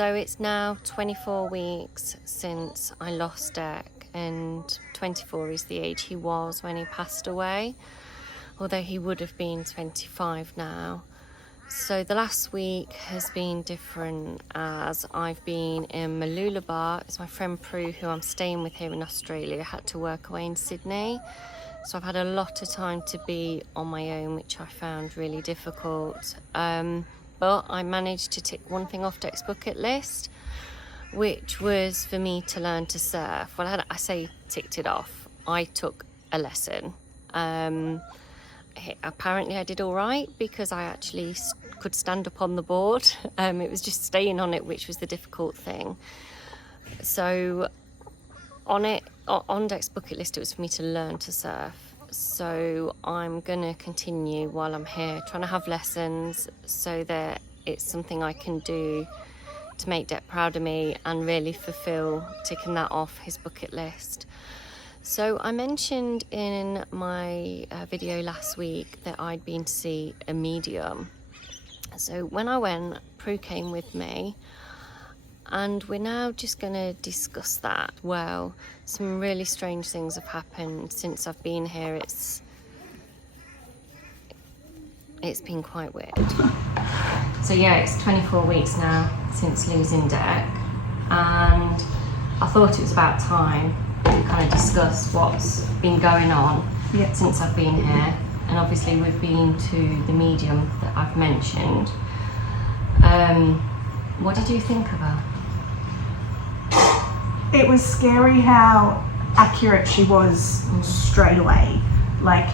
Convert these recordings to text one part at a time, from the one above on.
So it's now 24 weeks since I lost Dec, and 24 is the age he was when he passed away, although he would have been 25 now. So the last week has been different as I've been in Mooloolaba. It's my friend Prue, who I'm staying with here in Australia, had to work away in Sydney. So I've had a lot of time to be on my own, which I found really difficult. But I managed to tick one thing off Dec's bucket list, which was for me to learn to surf. Well, I say ticked it off. I took a lesson. Apparently I did all right because I actually could stand up on the board. It was just staying on it which was the difficult thing. So on Dec's bucket list, it was for me to learn to surf. So I'm gonna continue while I'm here, trying to have lessons so that it's something I can do to make Dec proud of me and really fulfill ticking that off his bucket list. So I mentioned in my video last week that I'd been to see a medium. So when I went, Prue came with me, and we're now just going to discuss that. Well, some really strange things have happened since I've been here. It's been quite weird. So yeah, it's 24 weeks now since losing Dec, and I thought it was about time to kind of discuss what's been going on since I've been here. And obviously we've been to the medium that I've mentioned. What did you think of her? It was scary how accurate she was straight away. Like,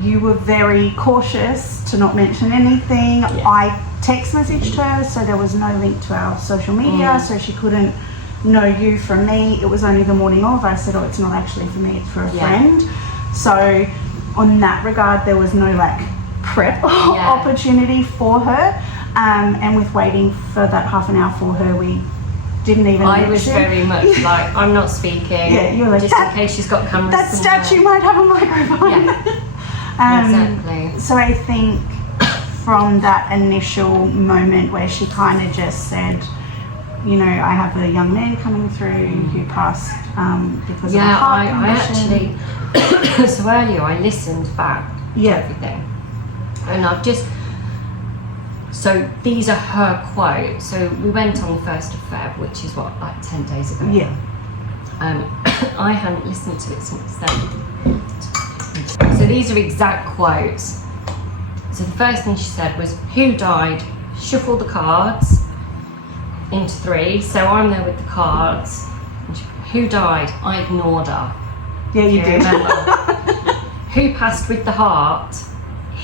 you were very cautious to not mention anything. I text messaged her, so there was no link to our social media, so she couldn't know you from me. It was only the morning of. I said, oh, it's not actually for me, it's for a friend. So on that regard, there was no like prep opportunity for her. And with waiting for that half an hour for her, we didn't even was very much like, I'm not speaking. Yeah, you were like, just in case she's got cameras. That statue might have a microphone. Exactly. So I think from that initial moment where she kind of just said, you know, I have a young man coming through who passed because of a heart condition. I actually, so earlier I listened back to everything. And I've just, so these are her quotes. So we went on the 1st of Feb, which is what, like 10 days ago? Yeah. I hadn't listened to it since then. So these are exact quotes. So the first thing she said was, who died? Shuffle the cards into 3. So I'm there with the cards. Who died? I ignored her. Yeah, you did. Remember? Who passed with the heart?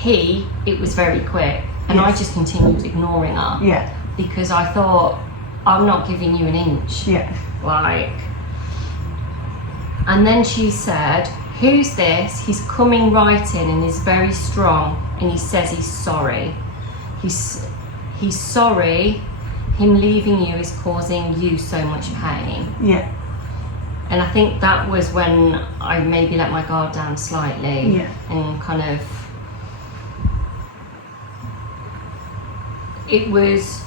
It was very quick. And I just continued ignoring her. Yeah. Because I thought, I'm not giving you an inch. Yeah. Like. And then she said, who's this? He's coming right in and is very strong. And he says he's sorry. He's sorry. Him leaving you is causing you so much pain. Yeah. And I think that was when I maybe let my guard down slightly. Yeah. And kind of, it was,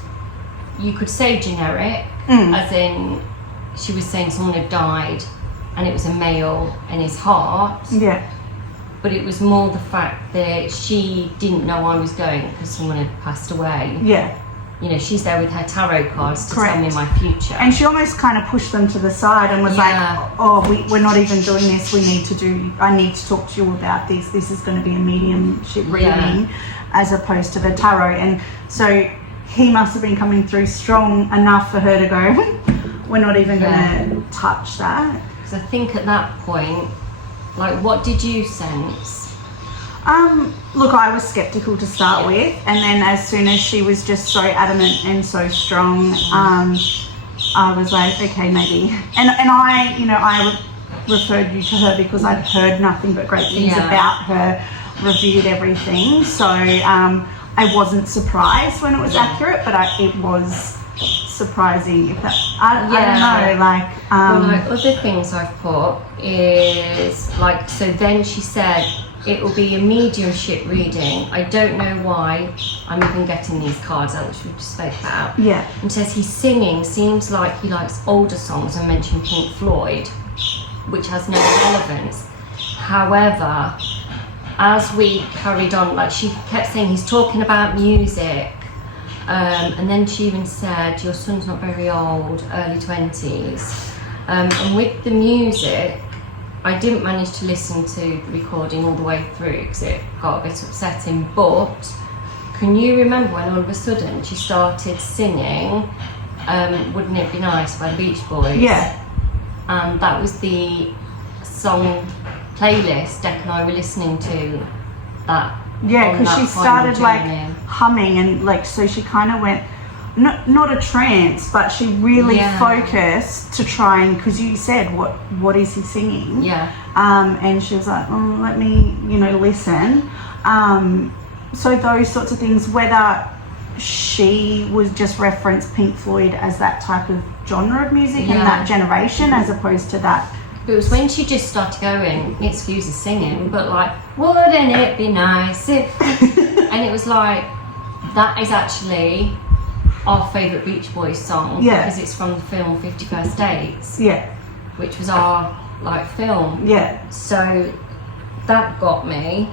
you could say generic, as in she was saying someone had died and it was a male and his heart. Yeah. But it was more the fact that she didn't know I was going because someone had passed away. Yeah. You know, she's there with her tarot cards to tell me my future. And she almost kind of pushed them to the side and was like, oh, we're not even doing this. I need to talk to you about this. This is going to be a mediumship reading as opposed to the tarot. And so he must have been coming through strong enough for her to go, we're not even going to touch that. Because I think at that point, like, what did you sense? Look, I was skeptical to start with, and then as soon as she was just so adamant and so strong, I was like, okay, maybe. And I, you know, I referred you to her because I'd heard nothing but great things about her, reviewed everything. So I wasn't surprised when it was accurate, but it was surprising. If that, I don't know, like. Well, like, other things I've put is like, so then she said, it will be a mediumship reading. I don't know why I'm even getting these cards out, which we just spoke about. Yeah. And says he's singing, seems like he likes older songs, and mentioned Pink Floyd, which has no relevance. However, as we carried on, like she kept saying he's talking about music, and then she even said your son's not very old, early 20s, and with the music I didn't manage to listen to the recording all the way through because it got a bit upsetting, but can you remember when all of a sudden she started singing Wouldn't It Be Nice by the Beach Boys? Yeah. And that was the song playlist Dec and I were listening to that. Yeah, because she started like journey. humming, and like so she kind of went not a trance, but she really focused to try and, because you said what is he singing? Yeah. And she was like, let me listen. So those sorts of things, whether she was just referenced Pink Floyd as that type of genre of music in that generation, as opposed to that. It was when she just started going, excuse the singing, but like, wouldn't it be nice if... And it was like, that is actually our favourite Beach Boys song, because it's from the film 50 First Dates, which was our like film. Yeah. So that got me.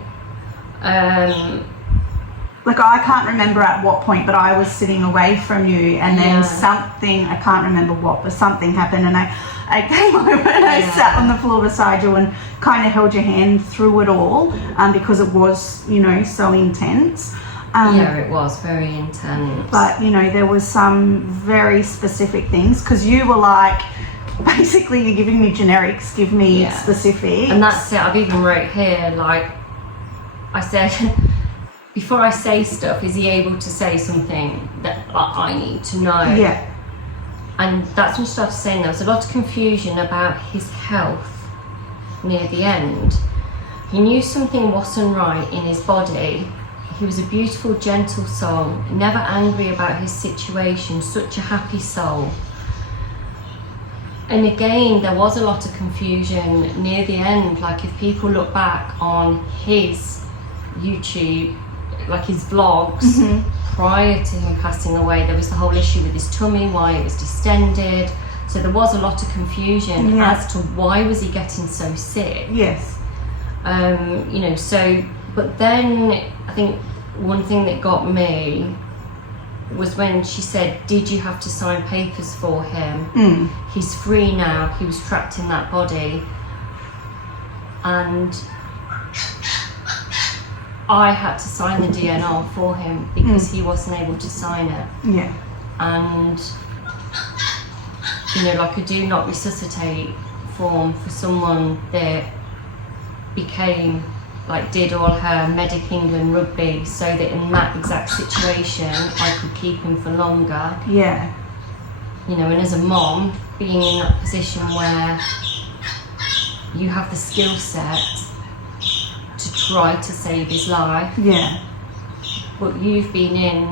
Like, I can't remember at what point, but I was sitting away from you, and then something, I can't remember what, but something happened, and I came over and I sat on the floor beside you and kind of held your hand through it all, because it was, so intense. It was very intense. But, there was some very specific things, because you were like, basically, you're giving me generics, give me specifics. And that's it, I've even wrote here, like, I said... Before I say stuff, is he able to say something that I need to know? Yeah. And that's when she started saying there was a lot of confusion about his health near the end. He knew something wasn't right in his body. He was a beautiful, gentle soul, never angry about his situation, such a happy soul. And again, there was a lot of confusion near the end. Like, if people look back on his YouTube, like his vlogs, prior to him passing away, there was the whole issue with his tummy, why it was distended. So there was a lot of confusion as to why was he getting so sick. Yes. So, but then I think one thing that got me was when she said, did you have to sign papers for him? He's free now, he was trapped in that body. And I had to sign the DNR for him because he wasn't able to sign it. Yeah. And, like a do not resuscitate form for someone that became, like, did all her Medic England rugby so that in that exact situation I could keep him for longer. Yeah. And as a mom, being in that position where you have the skill set to try to save his life. Yeah. But you've been in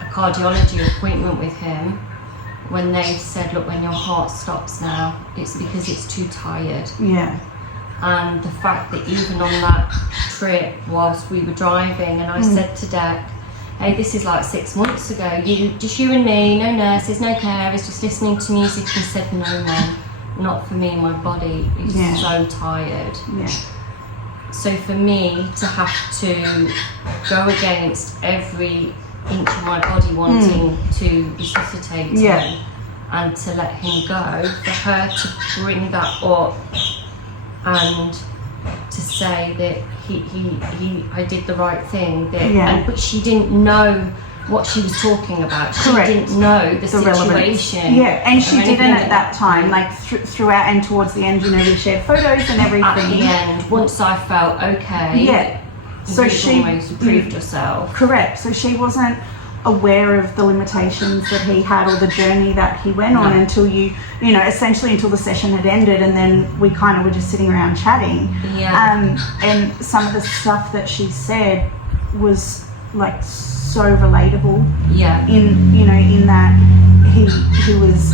a cardiology appointment with him when they said, look, when your heart stops now, it's because it's too tired. Yeah. And the fact that even on that trip whilst we were driving, and I said to Dec, hey, this is like 6 months ago, just you and me, no nurses, no carers, just listening to music. He said, no, Mum, not for me, my body is so tired. Yeah. So for me to have to go against every inch of my body wanting to resuscitate him and to let him go, for her to bring that up and to say that I did the right thing, but she didn't know what she was talking about. Correct. She didn't know the situation. Yeah, and she didn't at that time. Like throughout and towards the end, we shared photos and everything. At the end, once I felt okay. Yeah. So she almost proved herself. Correct. So she wasn't aware of the limitations that he had or the journey that he went on until essentially until the session had ended, and then we kind of were just sitting around chatting. Yeah. And some of the stuff that she said was like so relatable. Yeah. In that he was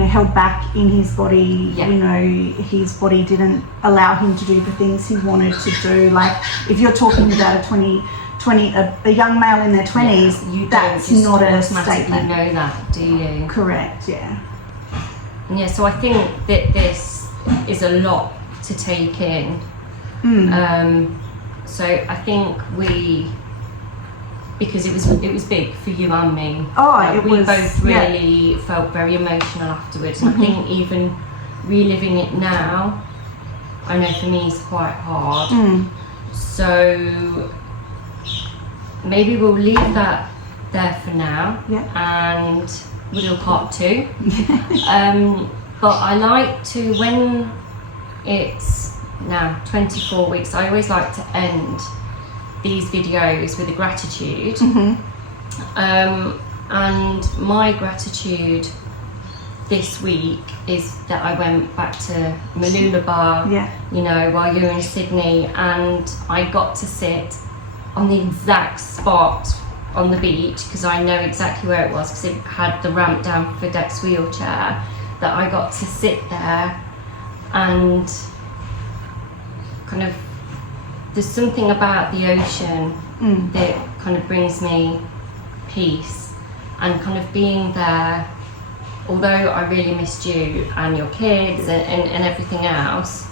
held back in his body. Yeah. His body didn't allow him to do the things he wanted to do. Like, if you're talking about a young male in their 20s, you that's don't just not a automatically statement. know that, do you? Correct, yeah. Yeah, so I think that this is a lot to take in. So I think because it was big for you and me. We both really felt very emotional afterwards, and I think even reliving it now, I know for me is quite hard. So maybe we'll leave that there for now, and we'll do a part 2. But I like to, when it's now 24 weeks, I always like to end these videos with a gratitude. And my gratitude this week is that I went back to Mooloolaba, while you were in Sydney, and I got to sit on the exact spot on the beach, because I know exactly where it was, because it had the ramp down for Deck's wheelchair, that I got to sit there and kind of, there's something about the ocean that kind of brings me peace, and kind of being there, although I really missed you and your kids and everything else,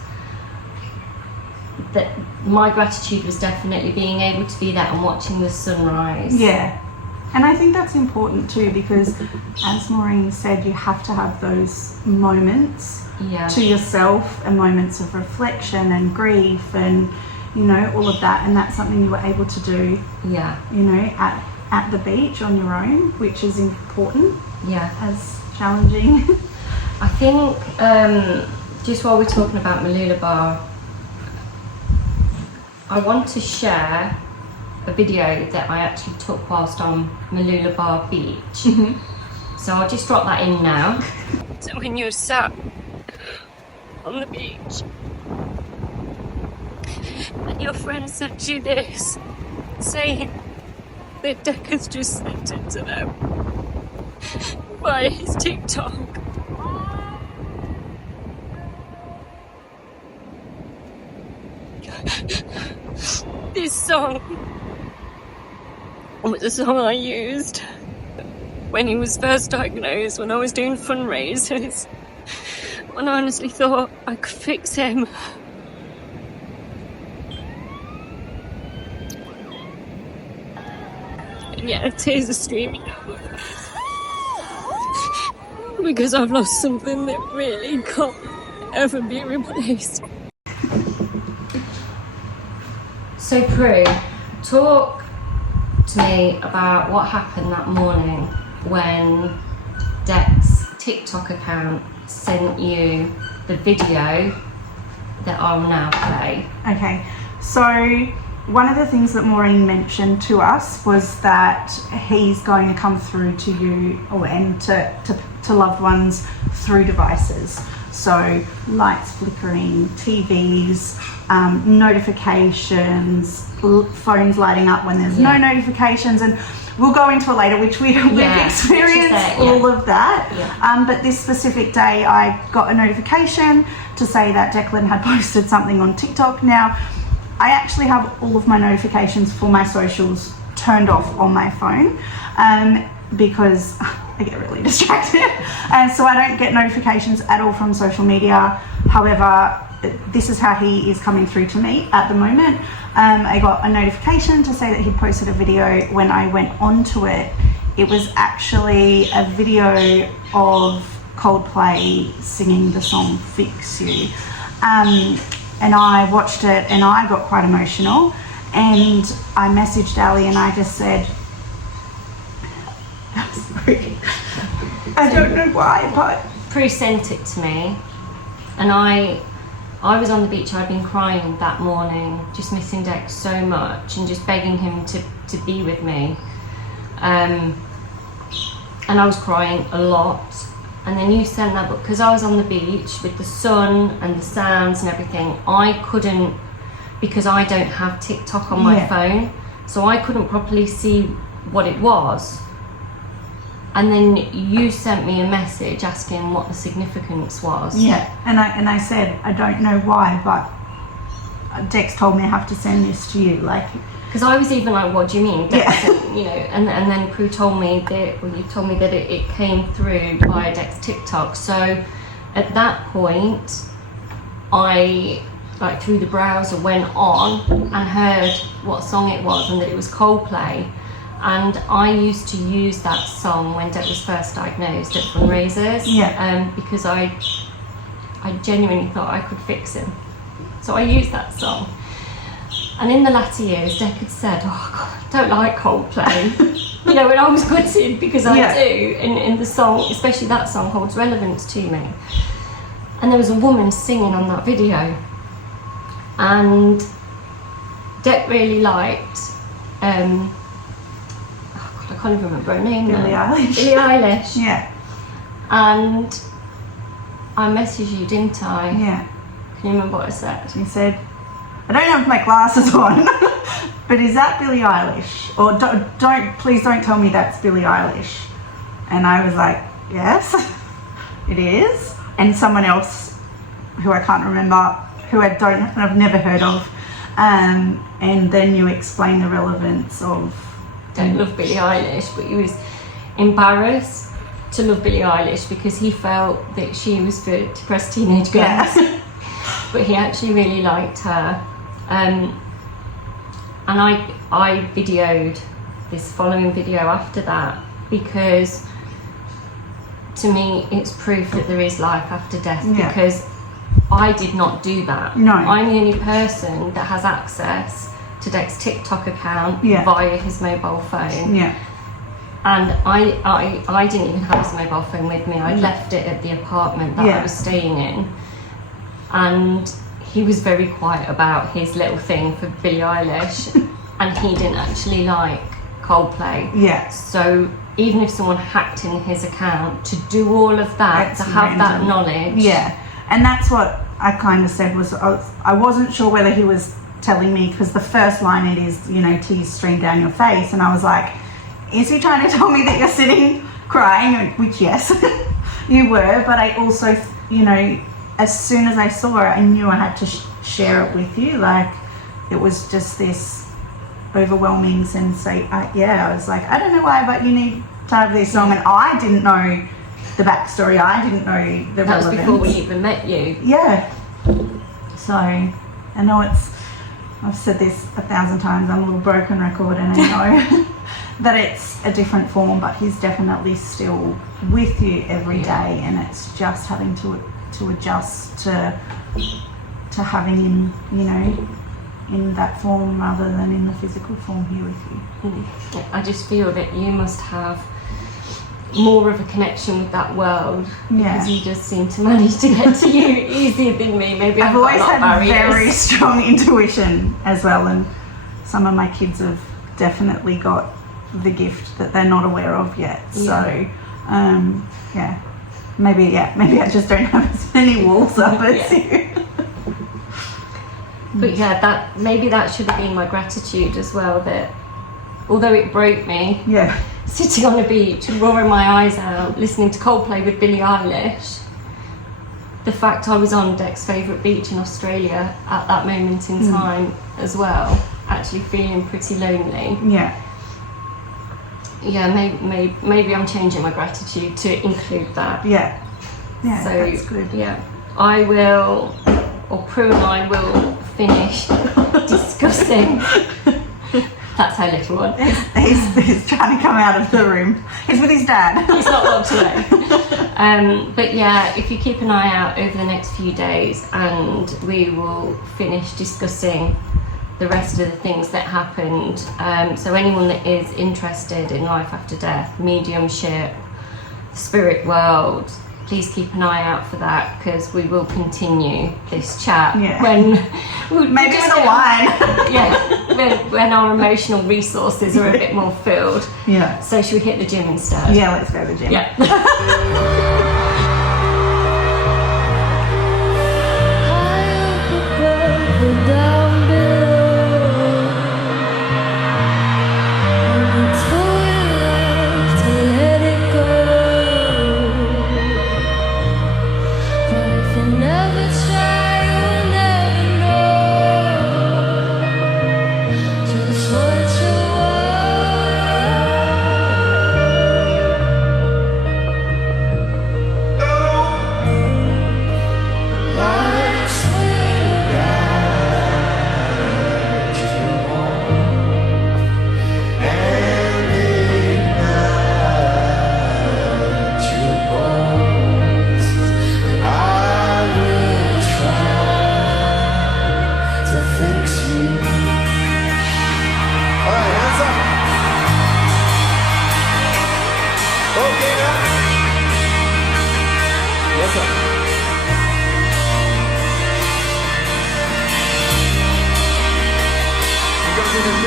that my gratitude was definitely being able to be there and watching the sunrise. Yeah. And I think that's important too, because as Maureen said, you have to have those moments to yourself, and moments of reflection and grief and all of that, and that's something you were able to do at the beach on your own, which is important, as challenging. I think just while we're talking about Mooloolaba, I want to share a video that I actually took whilst on Mooloolaba beach. So I'll just drop that in now. So when you're sat on the beach and your friend sent you this, saying that Deck has just sent it to them via his TikTok. This song was a song I used when he was first diagnosed, when I was doing fundraisers, when I honestly thought I could fix him. And yeah, tears are streaming because I've lost something that really can't ever be replaced. So Prue, talk to me about what happened that morning when Deck's TikTok account sent you the video that I'll now play. Okay, so one of the things that Maureen mentioned to us was that he's going to come through to you and to loved ones through devices. So lights flickering, TVs, notifications, phones lighting up when there's no notifications, and we'll go into it later, which we've experienced all of that. But this specific day, I got a notification to say that Declan had posted something on TikTok. Now, I actually have all of my notifications for my socials turned off on my phone because I get really distracted, and so I don't get notifications at all from social media. However, this is how he is coming through to me at the moment. I got a notification to say that he posted a video. When I went onto it, it was actually a video of Coldplay singing the song Fix You. And I watched it and I got quite emotional, and I messaged Ali and I just said, sorry, I don't know why, but Prue sent it to me, and I was on the beach. I'd been crying that morning, just missing Deck so much and just begging him to be with me. And I was crying a lot. And then you sent that, but because I was on the beach with the sun and the sounds and everything, I couldn't, because I don't have TikTok on my phone, so I couldn't properly see what it was. And then you sent me a message asking what the significance was. Yeah, and I said, I don't know why, but Dex told me I have to send this to you. Like, because I was even like, what do you mean? Dex, Yeah. you know, and then Prue told me that, well, you told me that it came through via Dex TikTok. So at that point, I, like, through the browser, went on and heard what song it was, and that it was Coldplay. And I used to use that song when Dex was first diagnosed at fundraisers, because I genuinely thought I could fix him. So I used that song. And in the latter years, Dex had said, oh God, I don't like Coldplay. You know, and I was gutted because I do. And the song, especially that song, holds relevance to me. And there was a woman singing on that video. And Dex really liked, I can't even remember her name Billie now. Eilish. Billie Eilish. Yeah. And I messaged you, didn't I? Yeah. Can you remember what I said? He said, I don't have my glasses on, but is that Billie Eilish? Or please don't tell me that's Billie Eilish. And I was like, yes, it is. And someone else who I can't remember, who I've never heard of. And then you explain the relevance of... Don't love Billie Eilish, but he was embarrassed to love Billie Eilish because he felt that she was for depressed teenage girls. Yeah. But he actually really liked her. And I videoed this following video after that because to me it's proof that there is life after death, because I did not do that. No. I'm the only person that has access to Dex's TikTok account via his mobile phone. Yeah. And I didn't even have his mobile phone with me. I left it at the apartment that I was staying in. And he was very quiet about his little thing for Billie Eilish. And he didn't actually like Coldplay. Yeah. So even if someone hacked in his account, to do all of that, to have that knowledge. Yeah. And that's what I kind of said was, I wasn't sure whether he was telling me, because the first line it is, you know, tears stream down your face. And I was like, is he trying to tell me that you're sitting crying? Which, yes, you were. But I also, you know, as soon as I saw it, I knew I had to share it with you. Like, it was just this overwhelming sensation. I was like, I don't know why, but you need to have this song. And I didn't know the backstory. I didn't know the relevance. That was before we even met you. Yeah. So, I know I've said this 1,000 times, I'm a little broken record, and I know that it's a different form, but he's definitely still with you every day, and it's just having to adjust to having him, you know, in that form rather than in the physical form here with you. I just feel that you must have more of a connection with that world, because you just seem to manage to get to you easier than me. Maybe I've always had very strong intuition as well, and some of my kids have definitely got the gift that they're not aware of yet. So maybe I just don't have as many walls up as you. But maybe that should have been my gratitude as well, that although it broke me, sitting on a beach and roaring my eyes out, listening to Coldplay with Billie Eilish, the fact I was on Dex's favourite beach in Australia at that moment in time as well, actually feeling pretty lonely. Maybe I'm changing my gratitude to include that. So that's good. I will, or Prue and I will finish discussing. That's our little one. He's trying to come out of the room. He's with his dad. He's not locked away. But if you keep an eye out over the next few days, and we will finish discussing the rest of the things that happened. So anyone that is interested in life after death, mediumship, the spirit world, please keep an eye out for that, because we will continue this chat when maybe with a wine. when our emotional resources are a bit more filled. So should we hit the gym instead? Let's go to the gym. Let it go.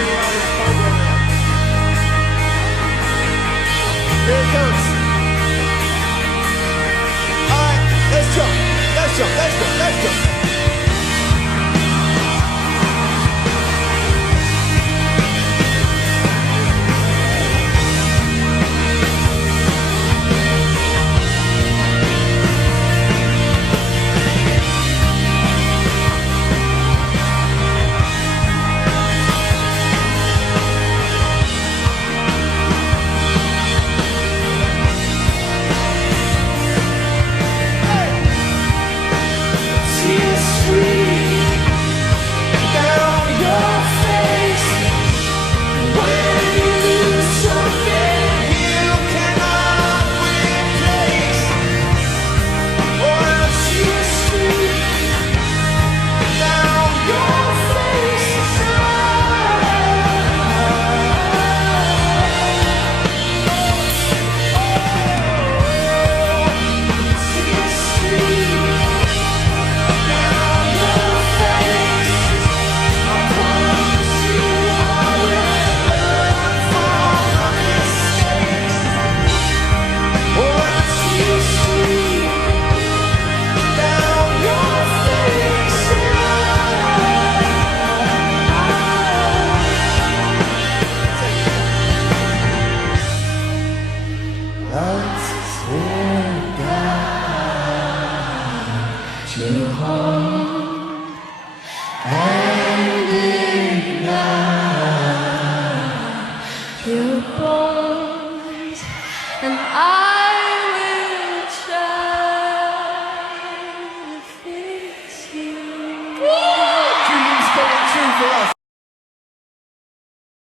Bye.